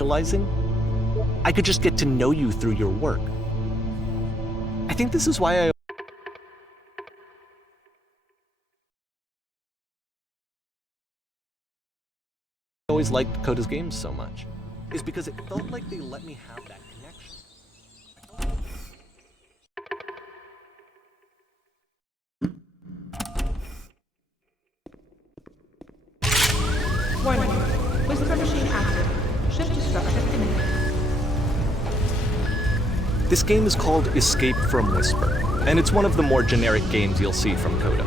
socializing. I could just get to know you through your work. I think this is why I always liked Coda's games so much, is because it felt like they let me have that connection. Warning. Whisper machine active. Ship destruction imminent. This game is called Escape from Whisper, and it's one of the more generic games you'll see from Coda.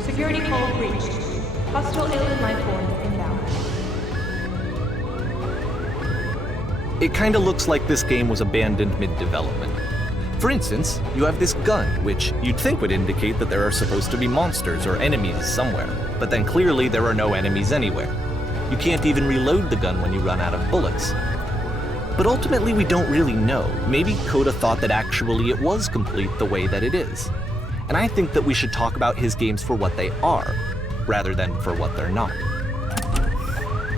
Security call breached. Hostile alien life form inbound. It kinda looks like this game was abandoned mid-development. For instance, you have this gun, which you'd think would indicate that there are supposed to be monsters or enemies somewhere, but then clearly there are no enemies anywhere. You can't even reload the gun when you run out of bullets. But ultimately we don't really know. Maybe Coda thought that actually it was complete the way that it is. And I think that we should talk about his games for what they are, rather than for what they're not.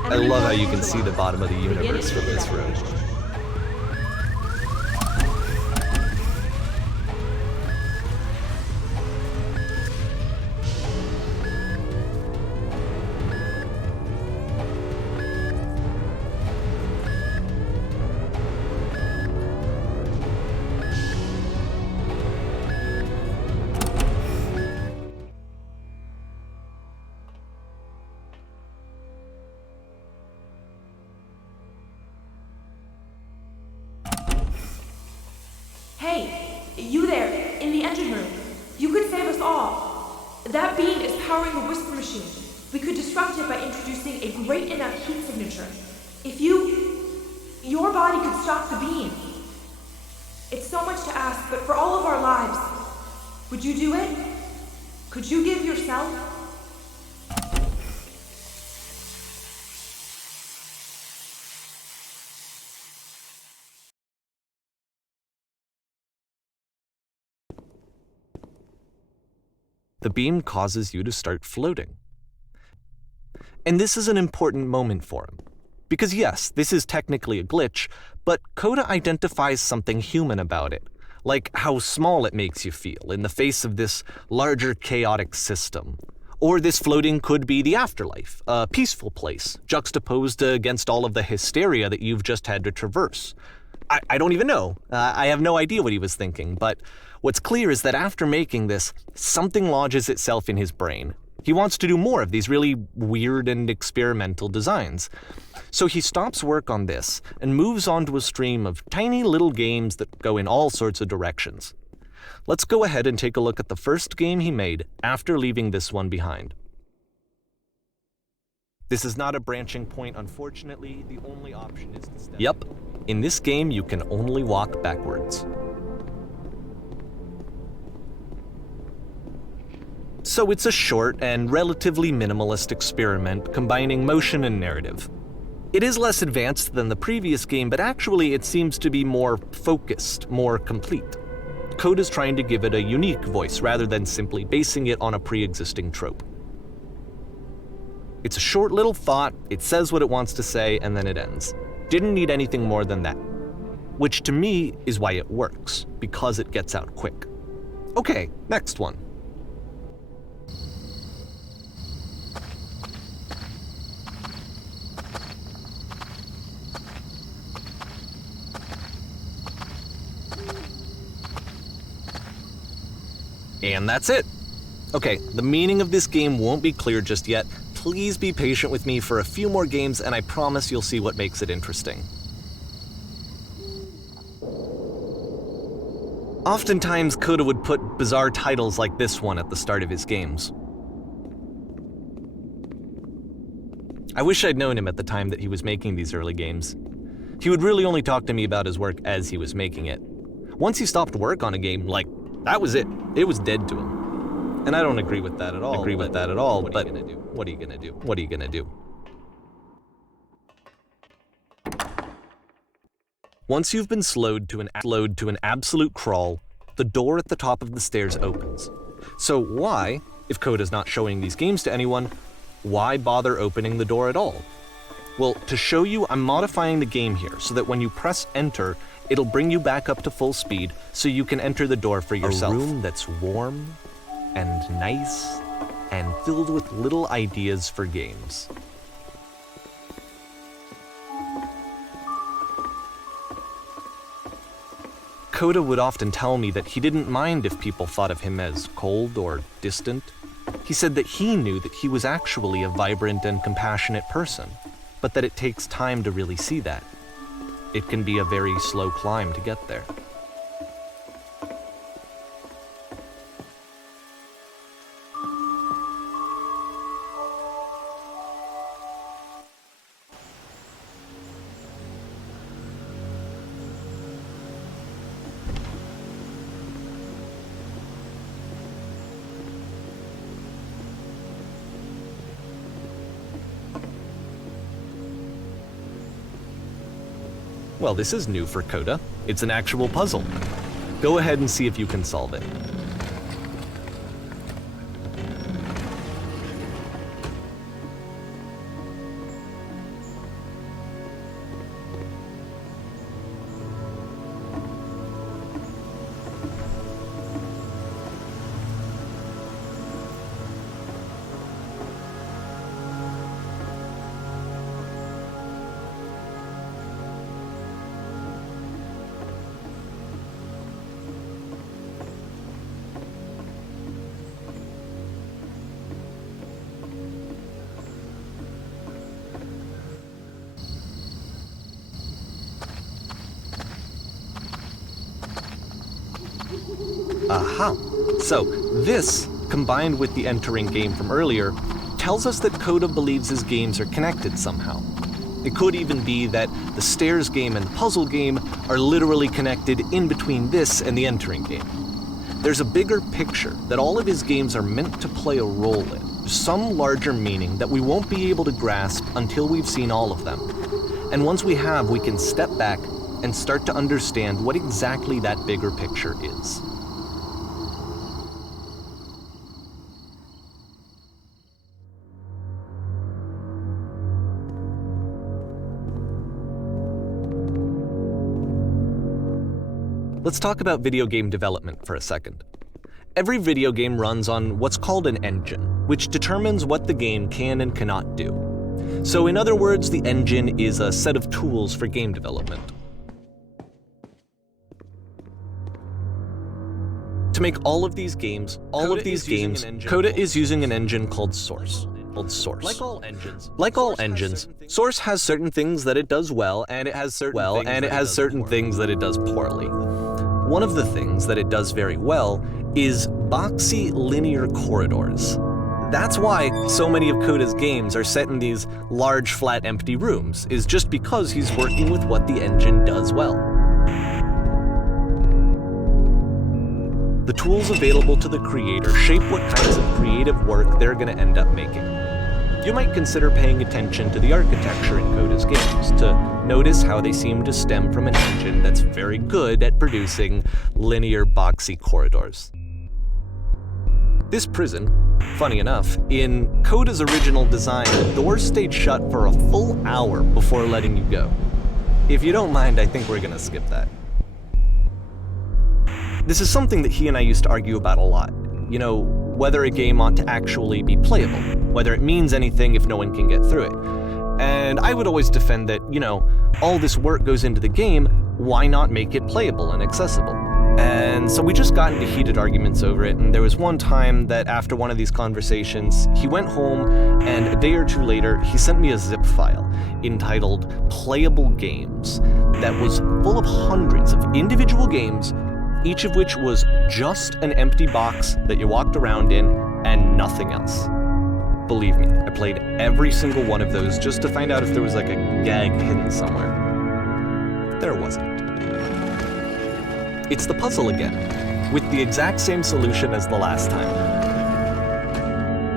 I love how you can see the bottom of the universe from this room. Hey, you there, in the engine room. You could save us all. That beam is powering the Whisper machine. We could disrupt it by introducing a great enough heat signature. If your body could stop the beam. It's so much to ask, but for all of our lives, would you do it? Could you give yourself? The beam causes you to start floating. And this is an important moment for him. Because yes, this is technically a glitch, but Coda identifies something human about it, like how small it makes you feel in the face of this larger chaotic system. Or this floating could be the afterlife, a peaceful place, juxtaposed against all of the hysteria that you've just had to traverse. I don't even know. I have no idea what he was thinking, but what's clear is that after making this, something lodges itself in his brain. He wants to do more of these really weird and experimental designs. So he stops work on this and moves on to a stream of tiny little games that go in all sorts of directions. Let's go ahead and take a look at the first game he made after leaving this one behind. This is not a branching point, unfortunately. The only option is to step. Yep, in this game you can only walk backwards. So it's a short and relatively minimalist experiment combining motion and narrative. It is less advanced than the previous game, but actually it seems to be more focused, more complete. Coda's trying to give it a unique voice rather than simply basing it on a pre-existing trope. It's a short little thought, it says what it wants to say, and then it ends. Didn't need anything more than that. Which to me is why it works, because it gets out quick. Okay, next one. And that's it. Okay, the meaning of this game won't be clear just yet. Please be patient with me for a few more games, and I promise you'll see what makes it interesting. Oftentimes, Coda would put bizarre titles like this one at the start of his games. I wish I'd known him at the time that he was making these early games. He would really only talk to me about his work as he was making it. Once he stopped work on a game, like, that was it. It was dead to him. And I don't agree with that at all. But what are you gonna do? What are you gonna do? Once you've been slowed to an absolute crawl, the door at the top of the stairs opens. So why, if Coda's not showing these games to anyone, why bother opening the door at all? Well, to show you, I'm modifying the game here so that when you press enter, it'll bring you back up to full speed so you can enter the door for yourself. A room that's warm and nice and filled with little ideas for games. Coda would often tell me that he didn't mind if people thought of him as cold or distant. He said that he knew that he was actually a vibrant and compassionate person, but that it takes time to really see that. It can be a very slow climb to get there. Well, this is new for Coda. It's an actual puzzle. Go ahead and see if you can solve it. Aha! So, this, combined with the entering game from earlier, tells us that Coda believes his games are connected somehow. It could even be that the stairs game and the puzzle game are literally connected in between this and the entering game. There's a bigger picture that all of his games are meant to play a role in, some larger meaning that we won't be able to grasp until we've seen all of them. And once we have, we can step back and start to understand what exactly that bigger picture is. Let's talk about video game development for a second. Every video game runs on what's called an engine, which determines what the game can and cannot do. So in other words, the engine is a set of tools for game development. To make all of these games, Coda is using an engine called Source. Like all engines, Source has certain things that it does well, and it has certain things that it does poorly. One of the things that it does very well is boxy linear corridors. That's why so many of Coda's games are set in these large, flat, empty rooms, is just because he's working with what the engine does well. The tools available to the creator shape what kinds of creative work they're going to end up making. You might consider paying attention to the architecture in Coda's games to notice how they seem to stem from an engine that's very good at producing linear, boxy corridors. This prison, funny enough, in Coda's original design, the doors stayed shut for a full hour before letting you go. If you don't mind, I think we're going to skip that. This is something that he and I used to argue about a lot. You know, whether a game ought to actually be playable, whether it means anything if no one can get through it. And I would always defend that, you know, all this work goes into the game, why not make it playable and accessible? And so we just got into heated arguments over it, and there was one time that after one of these conversations, he went home, and a day or two later, he sent me a zip file entitled Playable Games that was full of hundreds of individual games, each of which was just an empty box that you walked around in and nothing else. Believe me, I played every single one of those just to find out if there was like a gag hidden somewhere. There wasn't. It's the puzzle again, with the exact same solution as the last time.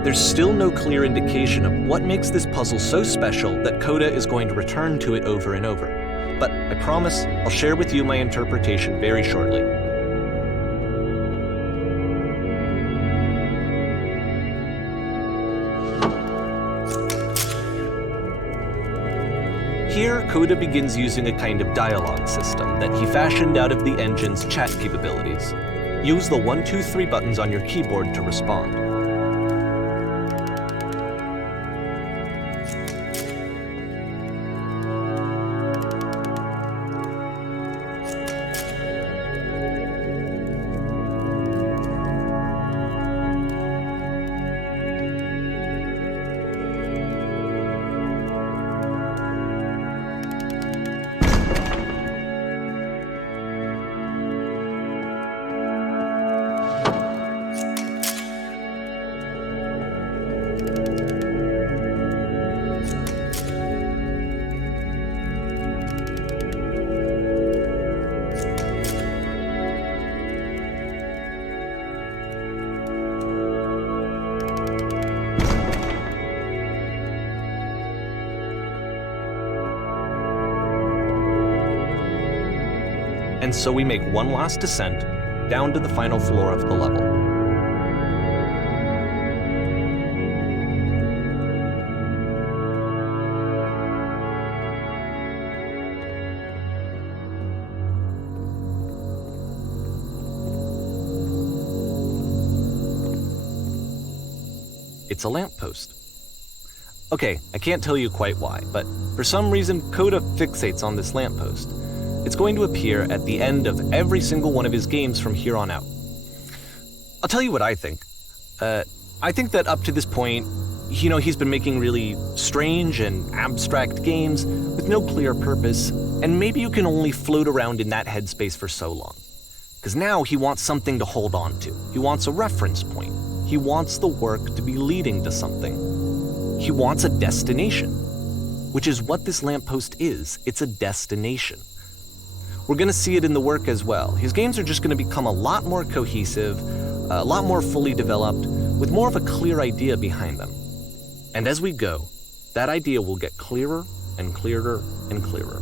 There's still no clear indication of what makes this puzzle so special that Coda is going to return to it over and over. But I promise I'll share with you my interpretation very shortly. Here, Coda begins using a kind of dialogue system that he fashioned out of the engine's chat capabilities. Use the 1, 2, 3 buttons on your keyboard to respond. And so we make one last descent down to the final floor of the level. It's a lamppost. Okay, I can't tell you quite why, but for some reason Coda fixates on this lamppost. It's going to appear at the end of every single one of his games from here on out. I'll tell you what I think. I think that up to this point, he's been making really strange and abstract games with no clear purpose, and maybe you can only float around in that headspace for so long. Because now he wants something to hold on to. He wants a reference point. He wants the work to be leading to something. He wants a destination, which is what this lamppost is. It's a destination. We're going to see it in the work as well. His games are just going to become a lot more cohesive, a lot more fully developed, with more of a clear idea behind them. And as we go, that idea will get clearer and clearer and clearer.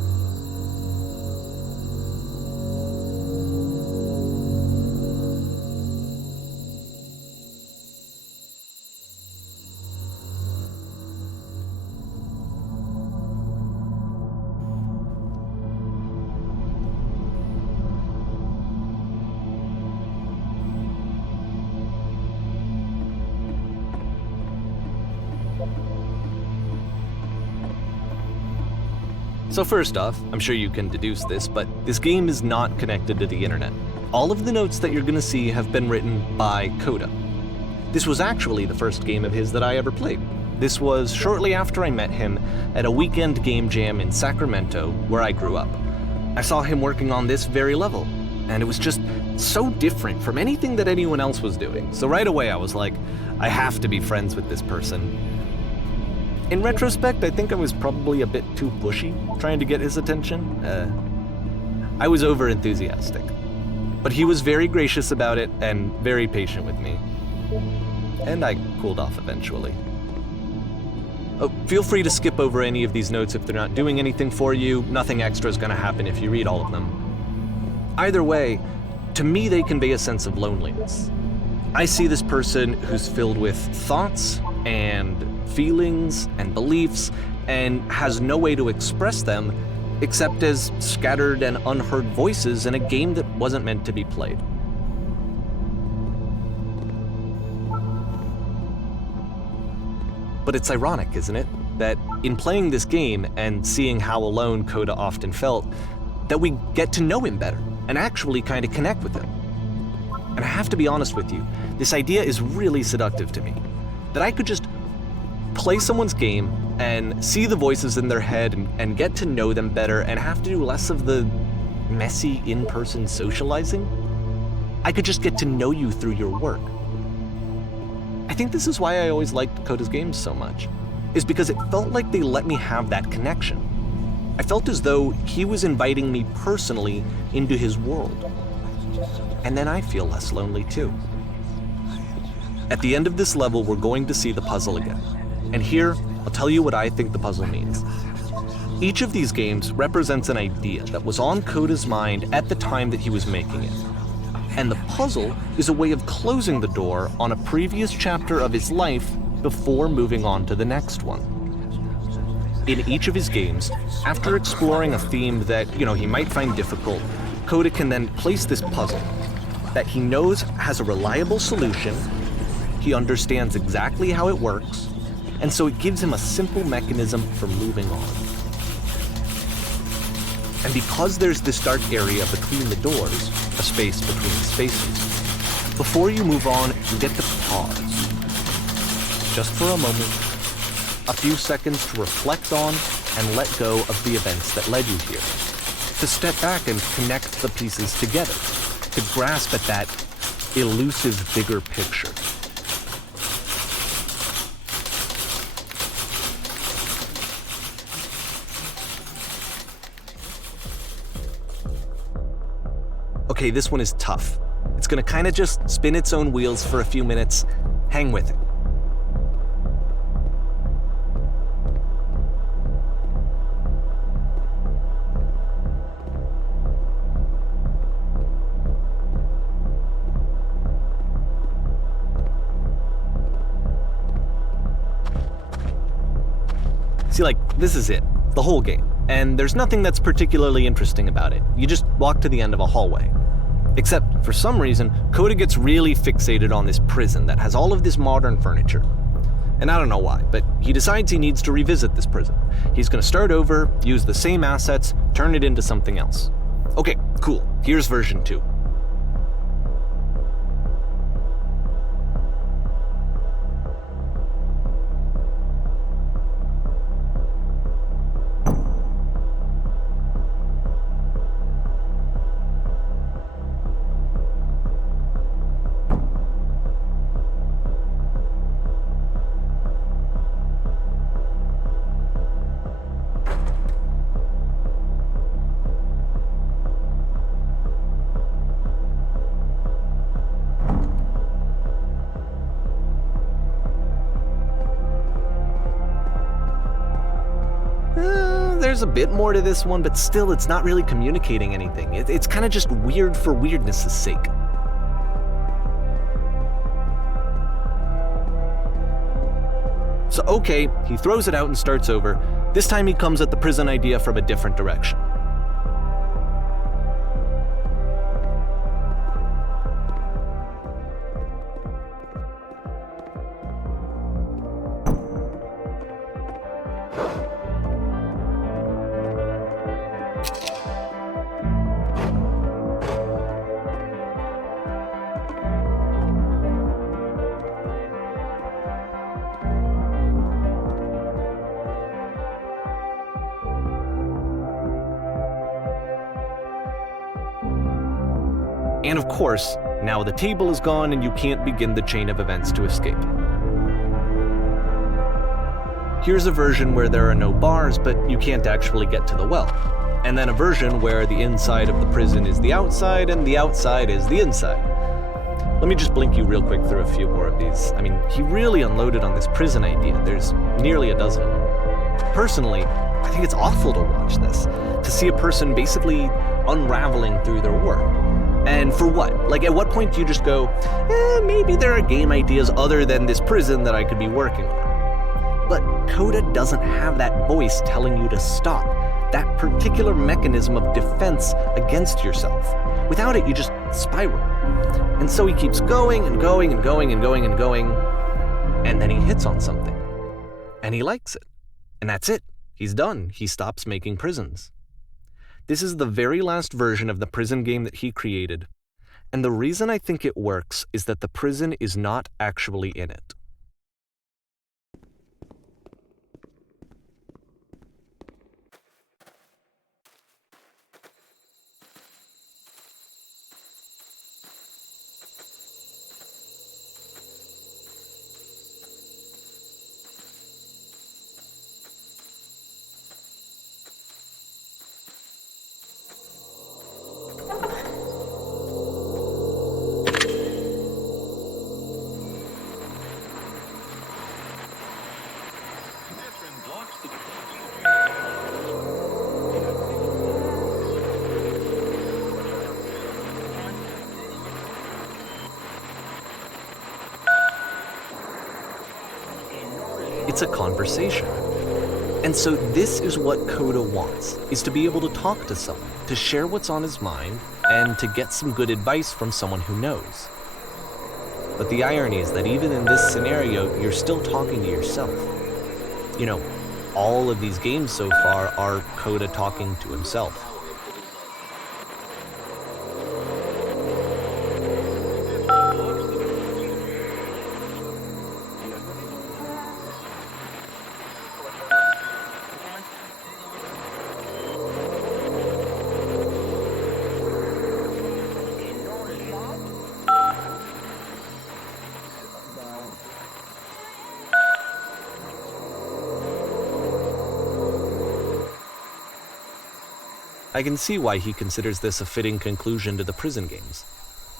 So first off, I'm sure you can deduce this, but this game is not connected to the internet. All of the notes that you're gonna see have been written by Coda. This was actually the first game of his that I ever played. This was shortly after I met him at a weekend game jam in Sacramento, where I grew up. I saw him working on this very level, and it was just so different from anything that anyone else was doing. So right away I was like, I have to be friends with this person. In retrospect, I think I was probably a bit too pushy, trying to get his attention. I was over-enthusiastic. But he was very gracious about it and very patient with me. And I cooled off eventually. Oh, feel free to skip over any of these notes if they're not doing anything for you. Nothing extra is gonna happen if you read all of them. Either way, to me they convey a sense of loneliness. I see this person who's filled with thoughts and feelings and beliefs and has no way to express them except as scattered and unheard voices in a game that wasn't meant to be played. But it's ironic, isn't it, that in playing this game and seeing how alone Coda often felt, that we get to know him better and actually kind of connect with him. And I have to be honest with you, this idea is really seductive to me. That I could just play someone's game and see the voices in their head and get to know them better and have to do less of the messy in-person socializing. I could just get to know you through your work. I think this is why I always liked Coda's games so much, is because it felt like they let me have that connection. I felt as though he was inviting me personally into his world. And then I feel less lonely too. At the end of this level, we're going to see the puzzle again. And here, I'll tell you what I think the puzzle means. Each of these games represents an idea that was on Coda's mind at the time that he was making it. And the puzzle is a way of closing the door on a previous chapter of his life before moving on to the next one. In each of his games, after exploring a theme that, he might find difficult, Coda can then place this puzzle that he knows has a reliable solution, he understands exactly how it works, and so it gives him a simple mechanism for moving on. And because there's this dark area between the doors, a space between spaces, before you move on, you get to pause. Just for a moment, a few seconds to reflect on and let go of the events that led you here. To step back and connect the pieces together. To grasp at that elusive bigger picture. Okay, this one is tough. It's gonna kind of just spin its own wheels for a few minutes. Hang with it. See, this is it. The whole game. And there's nothing that's particularly interesting about it. You just walk to the end of a hallway. Except, for some reason, Coda gets really fixated on this prison that has all of this modern furniture. And I don't know why, but he decides he needs to revisit this prison. He's gonna start over, use the same assets, turn it into something else. Okay, cool. Here's version 2. There's a bit more to this one, but still it's not really communicating anything. It's kind of just weird for weirdness' sake. So okay, he throws it out and starts over. This time he comes at the prison idea from a different direction. And of course, now the table is gone and you can't begin the chain of events to escape. Here's a version where there are no bars, but you can't actually get to the well. And then a version where the inside of the prison is the outside and the outside is the inside. Let me just blink you real quick through a few more of these. I mean, he really unloaded on this prison idea. There's nearly a dozen. Personally, I think it's awful to watch this, to see a person basically unraveling through their work. And for what? At what point do you just go, maybe there are game ideas other than this prison that I could be working on? But Coda doesn't have that voice telling you to stop, that particular mechanism of defense against yourself. Without it, you just spiral. And so he keeps going and going and going and going and going, and then he hits on something. And he likes it. And that's it. He's done. He stops making prisons. This is the very last version of the prison game that he created, and the reason I think it works is that the prison is not actually in it. It's a conversation. And so this is what Coda wants, is to be able to talk to someone, to share what's on his mind, and to get some good advice from someone who knows. But the irony is that even in this scenario, you're still talking to yourself. You know, all of these games so far are Coda talking to himself. I can see why he considers this a fitting conclusion to the prison games.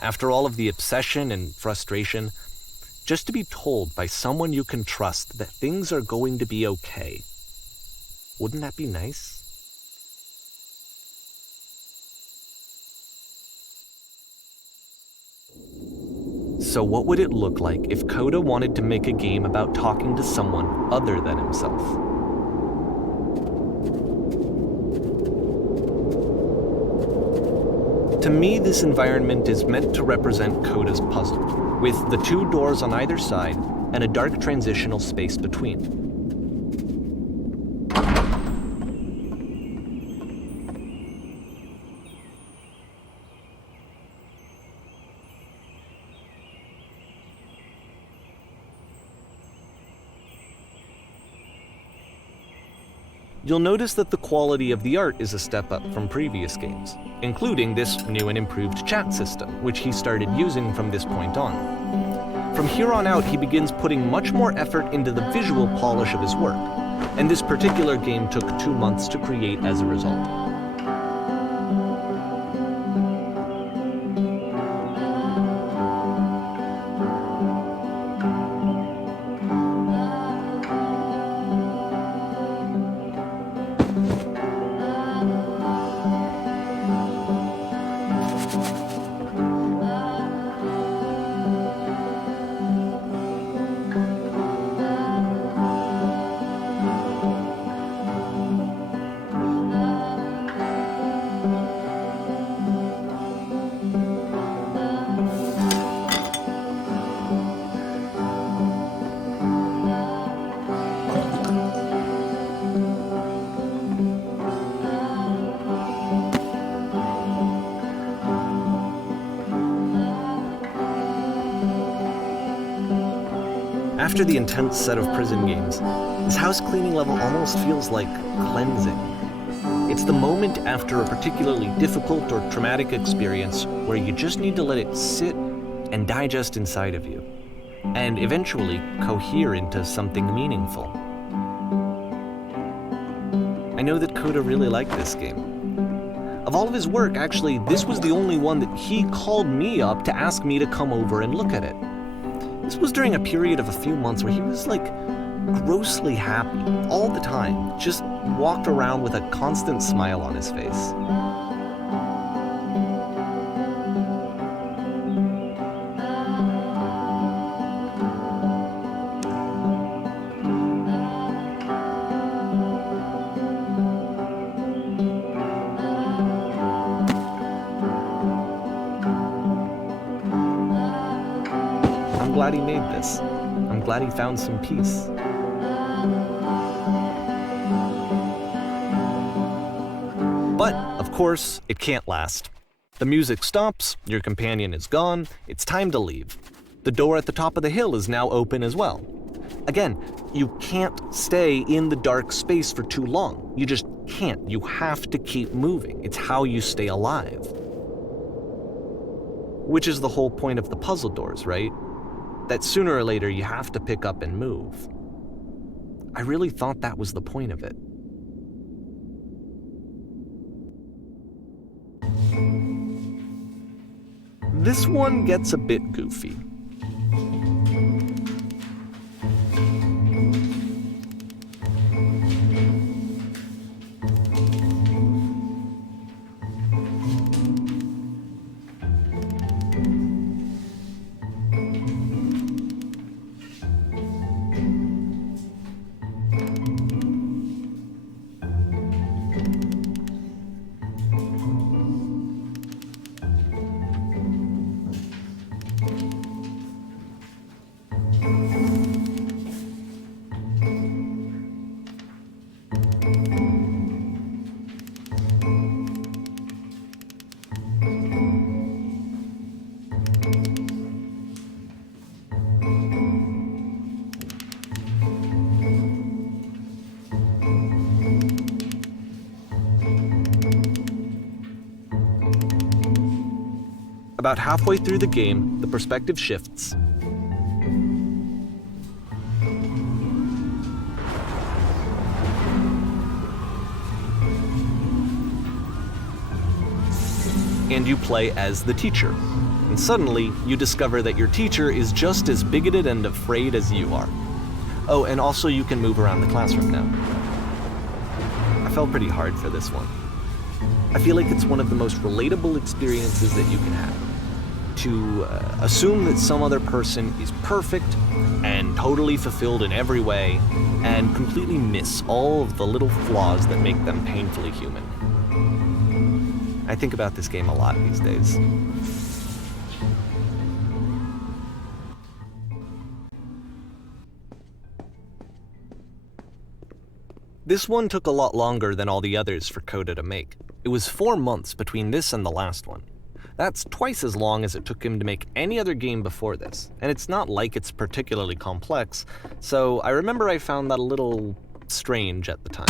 After all of the obsession and frustration, just to be told by someone you can trust that things are going to be okay. Wouldn't that be nice? So what would it look like if Coda wanted to make a game about talking to someone other than himself? To me, this environment is meant to represent Coda's puzzle, with the two doors on either side and a dark transitional space between. You'll notice that the quality of the art is a step up from previous games, including this new and improved chat system, which he started using from this point on. From here on out, he begins putting much more effort into the visual polish of his work, and this particular game took 2 months to create as a result. After the intense set of prison games, this house cleaning level almost feels like cleansing. It's the moment after a particularly difficult or traumatic experience where you just need to let it sit and digest inside of you, and eventually cohere into something meaningful. I know that Coda really liked this game. Of all of his work, actually, this was the only one that he called me up to ask me to come over and look at it. This was during a period of a few months where he was like grossly happy all the time, just walked around with a constant smile on his face. I'm glad he made this. I'm glad he found some peace. But, of course, it can't last. The music stops, your companion is gone, it's time to leave. The door at the top of the hill is now open as well. Again, you can't stay in the dark space for too long. You just can't. You have to keep moving. It's how you stay alive. Which is the whole point of the puzzle doors, right? That sooner or later you have to pick up and move. I really thought that was the point of it. This one gets a bit goofy. About halfway through the game, the perspective shifts. And you play as the teacher. And suddenly, you discover that your teacher is just as bigoted and afraid as you are. Oh, and also you can move around the classroom now. I felt pretty hard for this one. I feel like it's one of the most relatable experiences that you can have. To assume that some other person is perfect and totally fulfilled in every way, and completely miss all of the little flaws that make them painfully human. I think about this game a lot these days. This one took a lot longer than all the others for Coda to make. It was 4 months between this and the last one. That's twice as long as it took him to make any other game before this, and it's not like it's particularly complex, so I remember I found that a little strange at the time.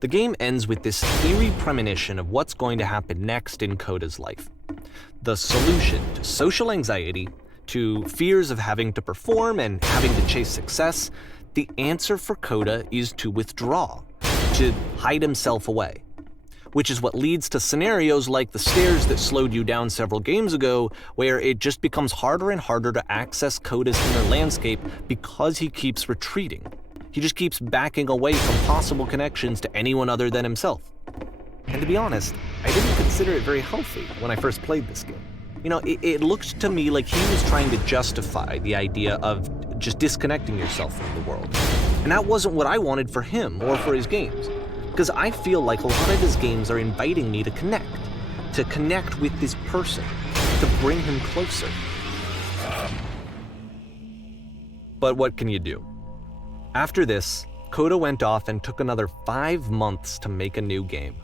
The game ends with this eerie premonition of what's going to happen next in Coda's life. The solution to social anxiety, to fears of having to perform and having to chase success, the answer for Coda is to withdraw, to hide himself away. Which is what leads to scenarios like the stairs that slowed you down several games ago, where it just becomes harder and harder to access Coda's inner landscape because he keeps retreating. He just keeps backing away from possible connections to anyone other than himself. And to be honest, I didn't consider it very healthy when I first played this game. You know, it looked to me like he was trying to justify the idea of just disconnecting yourself from the world. And that wasn't what I wanted for him or for his games. Because I feel like a lot of his games are inviting me to connect with this person, to bring him closer. But what can you do? After this, Coda went off and took another 5 months to make a new game.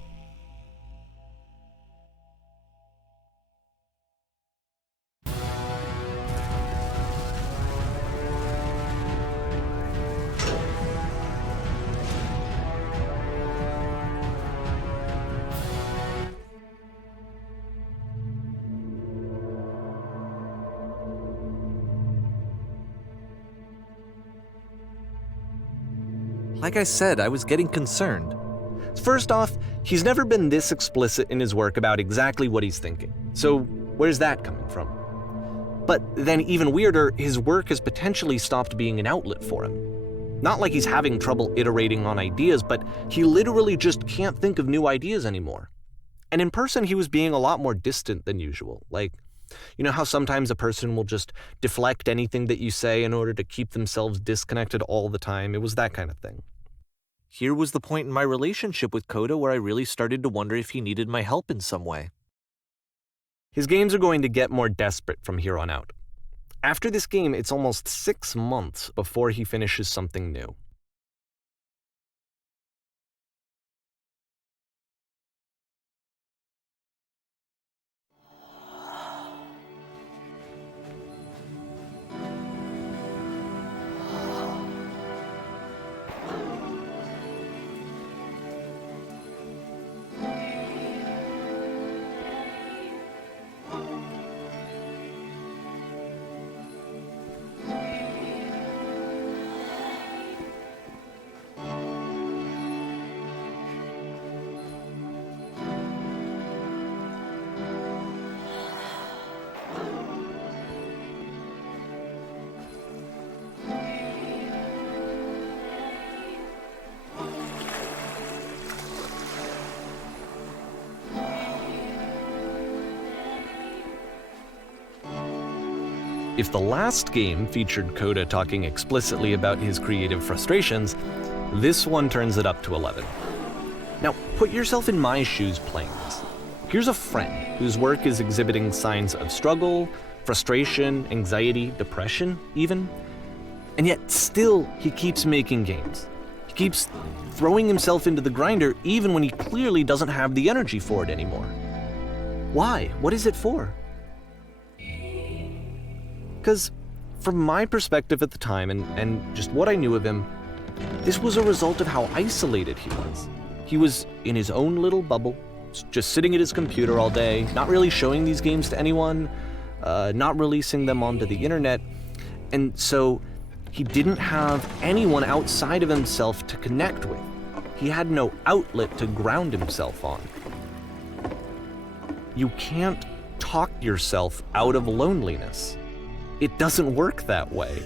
Like I said, I was getting concerned. First off, he's never been this explicit in his work about exactly what he's thinking. So where's that coming from? But then even weirder, his work has potentially stopped being an outlet for him. Not like he's having trouble iterating on ideas, but he literally just can't think of new ideas anymore. And in person, he was being a lot more distant than usual. Like, you know how sometimes a person will just deflect anything that you say in order to keep themselves disconnected all the time? It was that kind of thing. here was the point in my relationship with Coda where I really started to wonder if he needed my help in some way. His games are going to get more desperate from here on out. After this game, it's almost 6 months before he finishes something new. If the last game featured Coda talking explicitly about his creative frustrations, this one turns it up to 11. Now, put yourself in my shoes playing this. Here's a friend whose work is exhibiting signs of struggle, frustration, anxiety, depression, even. And yet, still, he keeps making games. He keeps throwing himself into the grinder even when he clearly doesn't have the energy for it anymore. Why? What is it for? Because from my perspective at the time and just what I knew of him, this was a result of how isolated he was. He was in his own little bubble, just sitting at his computer all day, not really showing these games to anyone, not releasing them onto the internet, and so he didn't have anyone outside of himself to connect with. He had no outlet to ground himself on. You can't talk yourself out of loneliness. It doesn't work that way.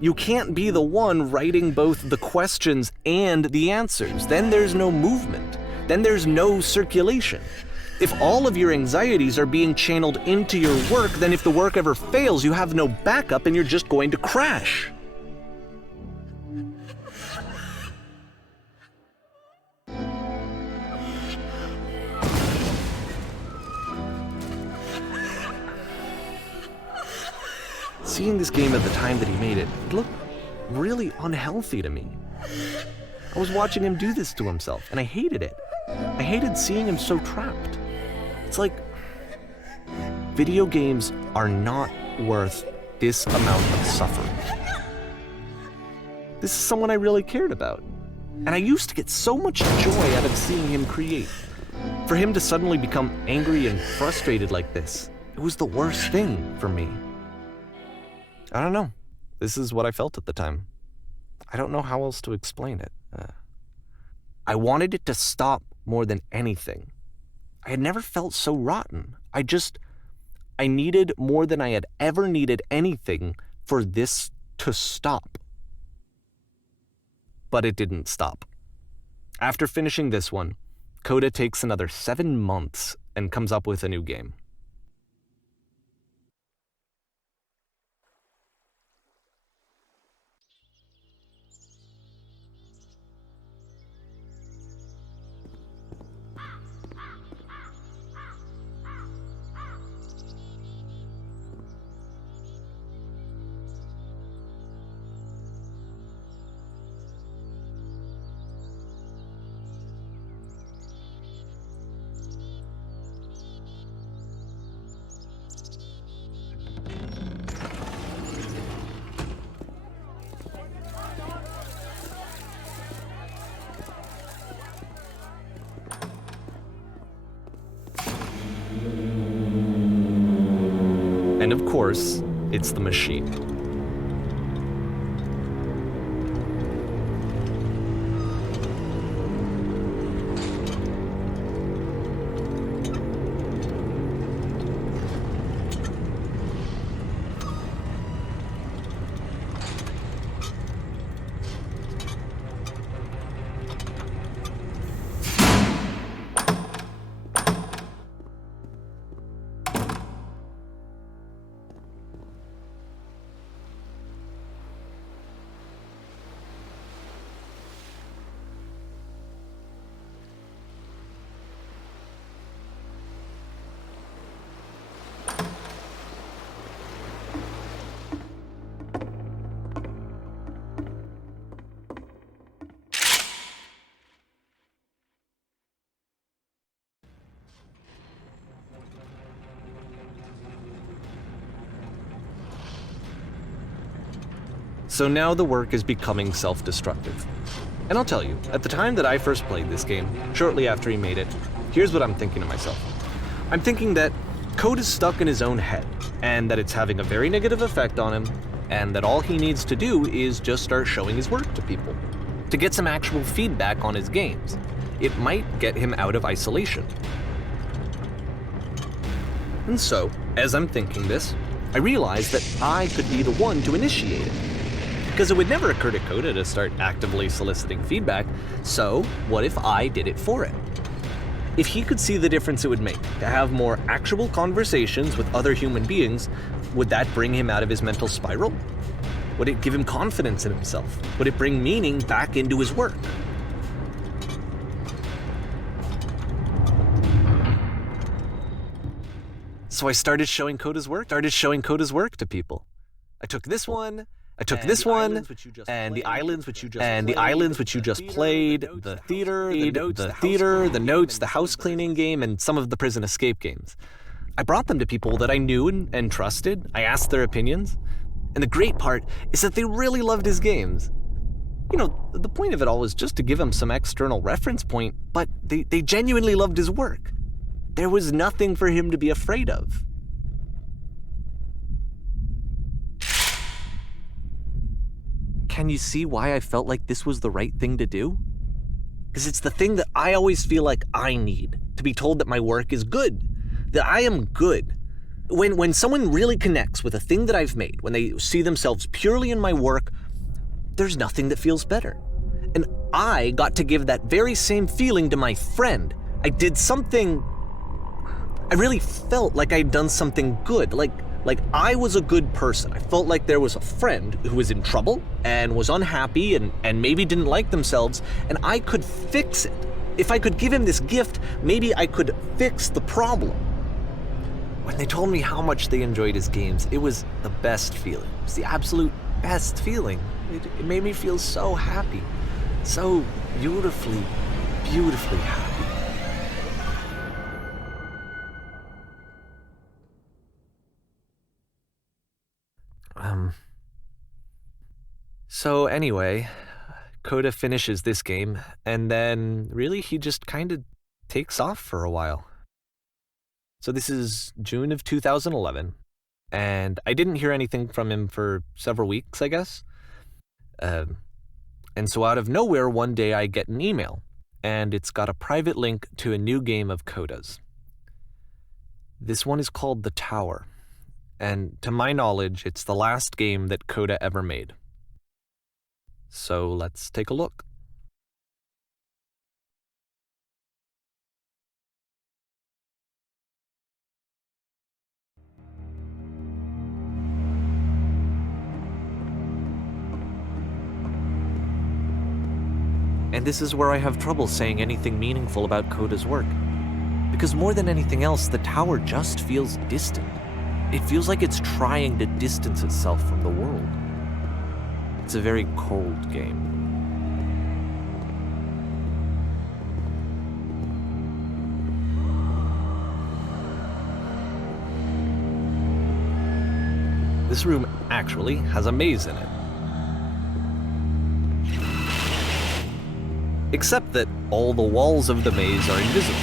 You can't be the one writing both the questions and the answers. Then there's no movement. Then there's no circulation. If all of your anxieties are being channeled into your work, then if the work ever fails, you have no backup and you're just going to crash. Seeing this game at the time that he made it looked really unhealthy to me. I was watching him do this to himself, and I hated it. I hated seeing him so trapped. It's like, video games are not worth this amount of suffering. This is someone I really cared about, and I used to get so much joy out of seeing him create. For him to suddenly become angry and frustrated like this, it was the worst thing for me. I don't know. This is what I felt at the time. I don't know how else to explain it. I wanted it to stop more than anything. I had never felt so rotten. I needed more than I had ever needed anything for this to stop. But it didn't stop. After finishing this one, Coda takes another 7 months and comes up with a new game. And of course, it's the machine. So now the work is becoming self-destructive. And I'll tell you, at the time that I first played this game, shortly after he made it, here's what I'm thinking to myself. I'm thinking that code is stuck in his own head, and that it's having a very negative effect on him, and that all he needs to do is just start showing his work to people, to get some actual feedback on his games. It might get him out of isolation. And so, as I'm thinking this, I realized that I could be the one to initiate it. Because it would never occur to Coda to start actively soliciting feedback, so what if I did it for him? If he could see the difference it would make to have more actual conversations with other human beings, would that bring him out of his mental spiral? Would it give him confidence in himself? Would it bring meaning back into his work? So I started showing Coda's work to people. I took this one, and the islands which you just played, the theater, the notes, the house cleaning game, and some of the prison escape games. I brought them to people that I knew and trusted. I asked their opinions. And the great part is that they really loved his games. You know, the point of it all was just to give him some external reference point, but they genuinely loved his work. There was nothing for him to be afraid of. Can you see why I felt like this was the right thing to do? Because it's the thing that I always feel like I need, to be told that my work is good, that I am good. When someone really connects with a thing that I've made, when they see themselves purely in my work, there's nothing that feels better. And I got to give that very same feeling to my friend. I did something, I really felt like I'd done something good, like I was a good person. I felt like there was a friend who was in trouble and was unhappy and maybe didn't like themselves, and I could fix it. If I could give him this gift, maybe I could fix the problem. When they told me how much they enjoyed his games, it was the best feeling. It was the absolute best feeling. It made me feel so happy, so beautifully, beautifully happy. So anyway, Coda finishes this game, and then really he just kind of takes off for a while. So this is June of 2011, and I didn't hear anything from him for several weeks, I guess. And so out of nowhere, one day I get an email, and it's got a private link to a new game of Coda's. This one is called The Tower, and to my knowledge, it's the last game that Coda ever made. So let's take a look. And this is where I have trouble saying anything meaningful about Coda's work. Because more than anything else, the tower just feels distant. It feels like it's trying to distance itself from the world. It's a very cold game. This room actually has a maze in it. Except that all the walls of the maze are invisible.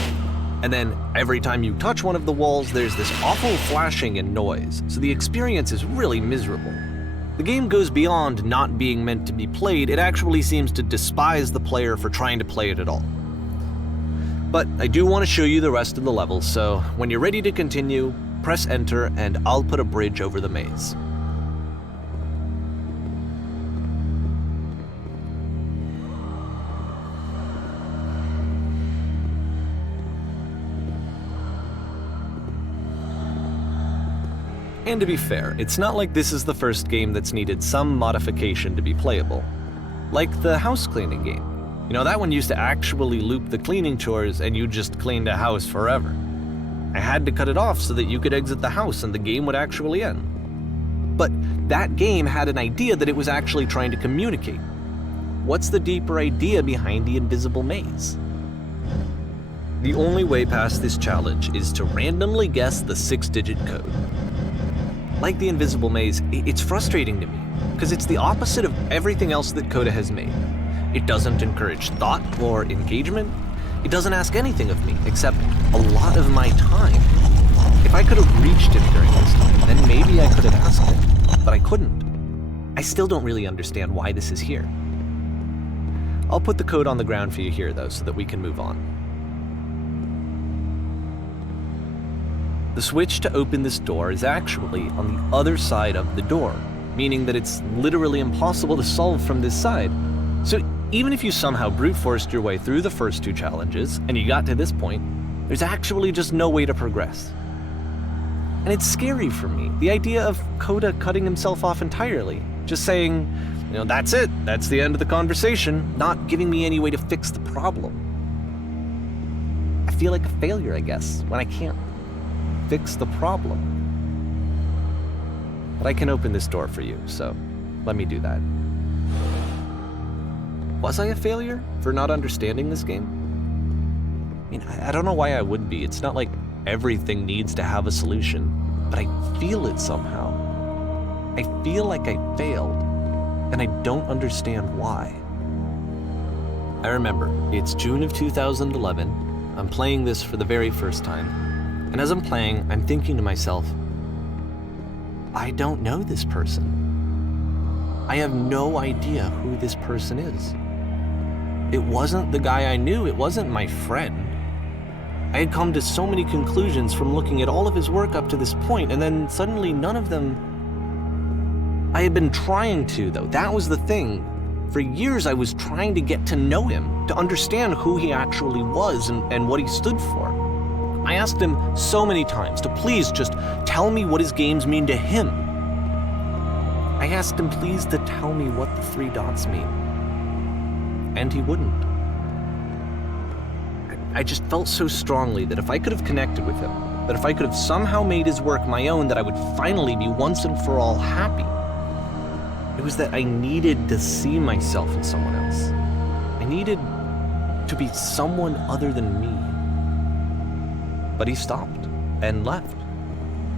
And then every time you touch one of the walls, there's this awful flashing and noise, so the experience is really miserable. The game goes beyond not being meant to be played, it actually seems to despise the player for trying to play it at all. But I do want to show you the rest of the levels, so when you're ready to continue, press enter and I'll put a bridge over the maze. And to be fair, it's not like this is the first game that's needed some modification to be playable. Like the house cleaning game. You know, that one used to actually loop the cleaning chores and you just cleaned a house forever. I had to cut it off so that you could exit the house and the game would actually end. But that game had an idea that it was actually trying to communicate. What's the deeper idea behind the invisible maze? The only way past this challenge is to randomly guess the 6-digit code. like the invisible maze, it's frustrating to me, because it's the opposite of everything else that Coda has made. It doesn't encourage thought or engagement. It doesn't ask anything of me, except a lot of my time. If I could have reached it during this time, then maybe I could have asked it, but I couldn't. I still don't really understand why this is here. I'll put the code on the ground for you here, though, so that we can move on. The switch to open this door is actually on the other side of the door, meaning that it's literally impossible to solve from this side. So even if you somehow brute forced your way through the first 2 challenges, and you got to this point, there's actually just no way to progress. And it's scary for me, the idea of Coda cutting himself off entirely, just saying, that's it, that's the end of the conversation, not giving me any way to fix the problem. I feel like a failure, I guess, when I can't fix the problem. But I can open this door for you, so let me do that. Was I a failure for not understanding this game? I don't know why I would be. It's not like everything needs to have a solution, but I feel it somehow. I feel like I failed, and I don't understand why. I remember, it's June of 2011. I'm playing this for the very first time, and as I'm playing, I'm thinking to myself, I don't know this person. I have no idea who this person is. It wasn't the guy I knew, it wasn't my friend. I had come to so many conclusions from looking at all of his work up to this point, and then suddenly none of them... I had been trying to, though. That was the thing. For years I was trying to get to know him, to understand who he actually was and what he stood for. I asked him so many times to please just tell me what his games mean to him. I asked him please to tell me what the 3 dots mean. And he wouldn't. I just felt so strongly that if I could have connected with him, that if I could have somehow made his work my own, that I would finally be once and for all happy. It was that I needed to see myself in someone else. I needed to be someone other than me. But he stopped and left,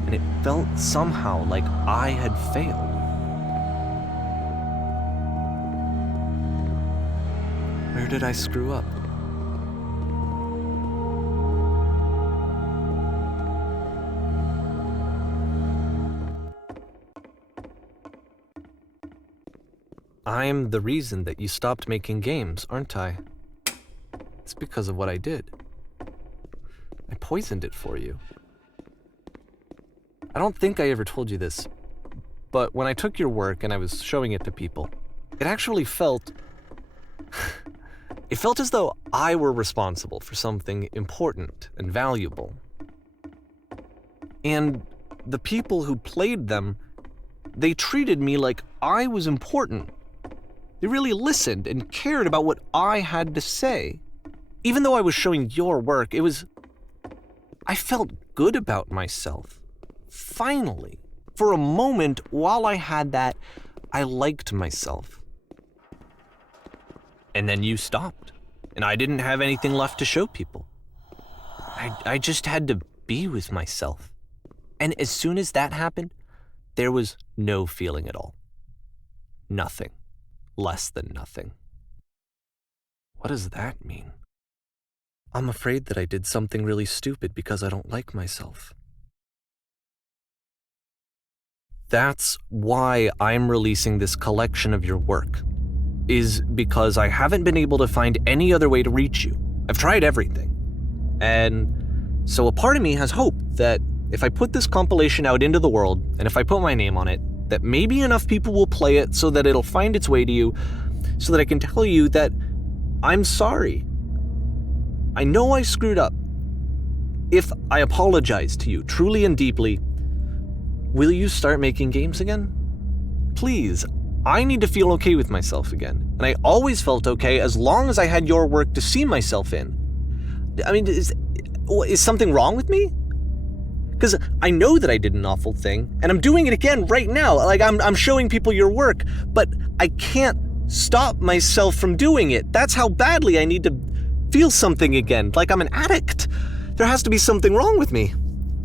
and it felt somehow like I had failed. Where did I screw up? I'm the reason that you stopped making games, aren't I? It's because of what I did. I poisoned it for you. I don't think I ever told you this, but when I took your work and I was showing it to people, it actually felt... It felt as though I were responsible for something important and valuable. And the people who played them, they treated me like I was important. They really listened and cared about what I had to say. Even though I was showing your work, I felt good about myself. Finally. For a moment, while I had that, I liked myself. And then you stopped, and I didn't have anything left to show people. I just had to be with myself. And as soon as that happened, there was no feeling at all. Nothing. Less than nothing. What does that mean? I'm afraid that I did something really stupid because I don't like myself. That's why I'm releasing this collection of your work, is because I haven't been able to find any other way to reach you. I've tried everything. And so a part of me has hope that if I put this compilation out into the world, and if I put my name on it, that maybe enough people will play it so that it'll find its way to you, so that I can tell you that I'm sorry. I know I screwed up. If I apologize to you truly and deeply, will you start making games again? Please, I need to feel okay with myself again. And I always felt okay as long as I had your work to see myself in. I mean, is something wrong with me? Because I know that I did an awful thing, and I'm doing it again right now. Like, I'm showing people your work, but I can't stop myself from doing it. That's how badly I need to feel something again, like I'm an addict. There has to be something wrong with me.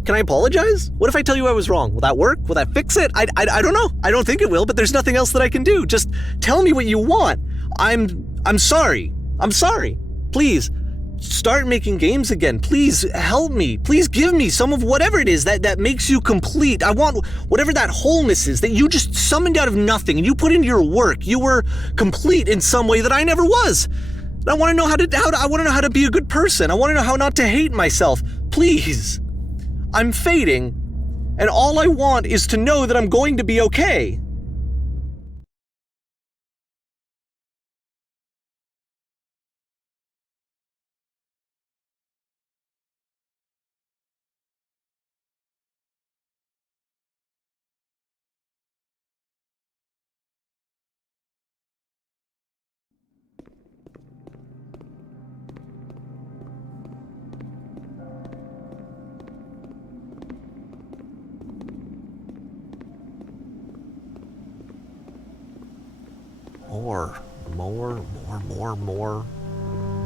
Can I apologize? What if I tell you I was wrong? Will that work? Will that fix it? I don't know. I don't think it will, but there's nothing else that I can do. Just tell me what you want. I'm sorry. I'm sorry. Please, start making games again. Please help me. Please give me some of whatever it is that makes you complete. I want whatever that wholeness is that you just summoned out of nothing and you put into your work. You were complete in some way that I never was. And I want to know how to be a good person. I want to know how not to hate myself. Please. I'm fading, and all I want is to know that I'm going to be okay.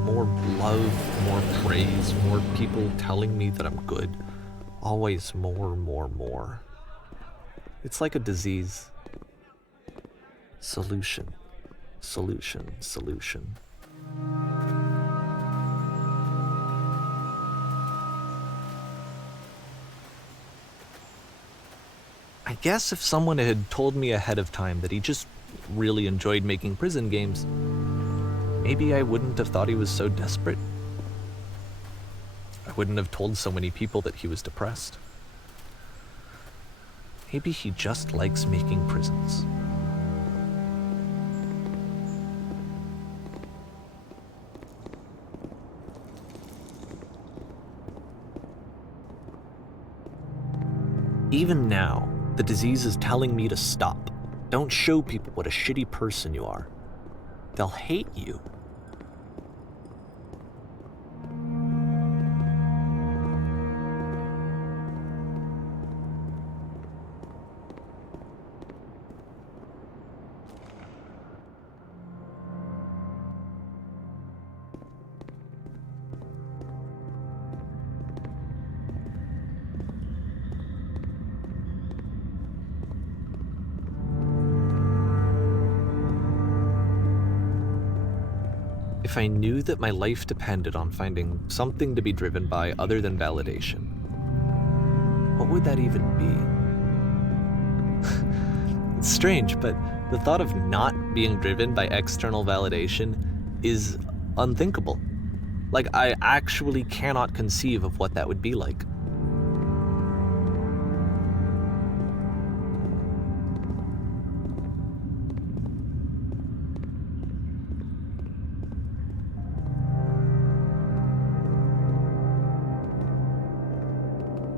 More love, more praise, more people telling me that I'm good. Always more. It's like a disease. Solution. I guess if someone had told me ahead of time that he just really enjoyed making prison games, maybe I wouldn't have thought he was so desperate. I wouldn't have told so many people that he was depressed. Maybe he just likes making prisons. Even now, the disease is telling me to stop. Don't show people what a shitty person you are. They'll hate you. If I knew that my life depended on finding something to be driven by other than validation, what would that even be? It's strange, but the thought of not being driven by external validation is unthinkable. Like, I actually cannot conceive of what that would be like.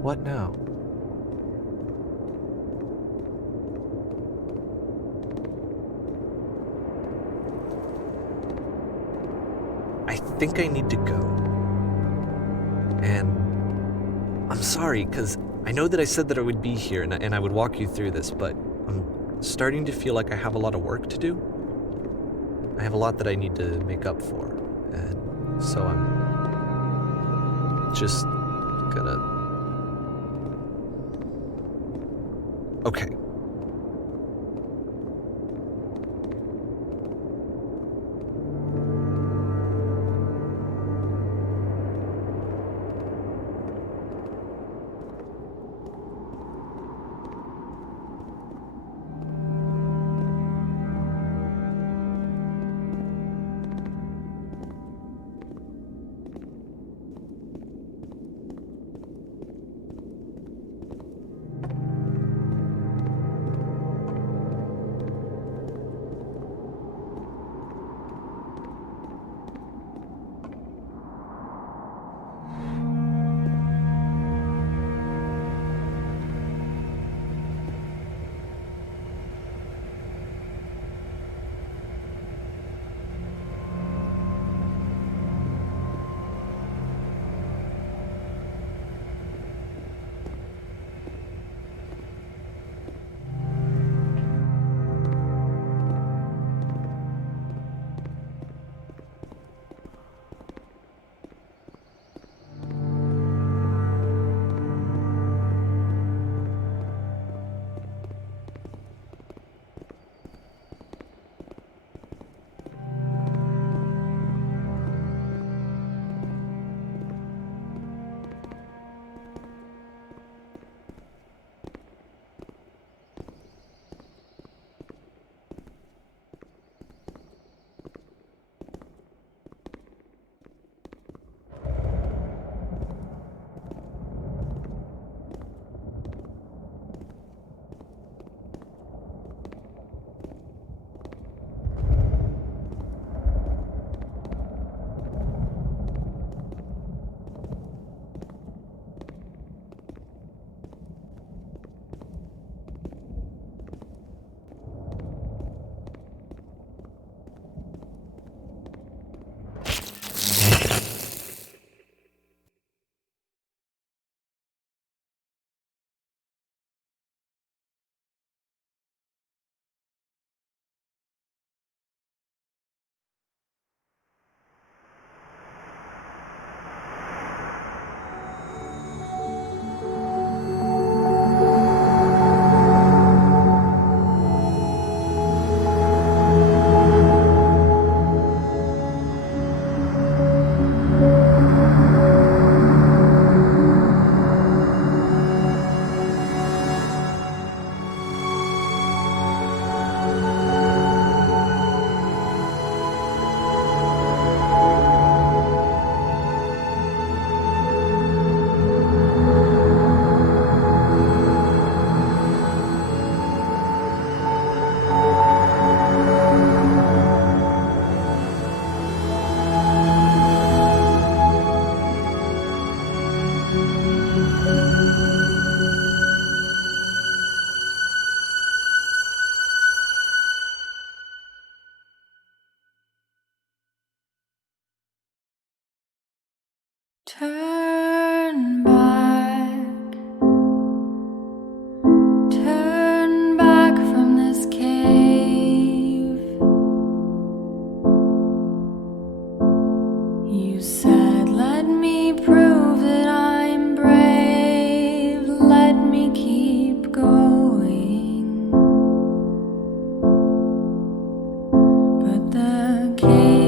What now? I think I need to go. And I'm sorry, because I know that I said that I would be here and I would walk you through this, but I'm starting to feel like I have a lot of work to do. I have a lot that I need to make up for. And so I'm just gonna... Okay. okay.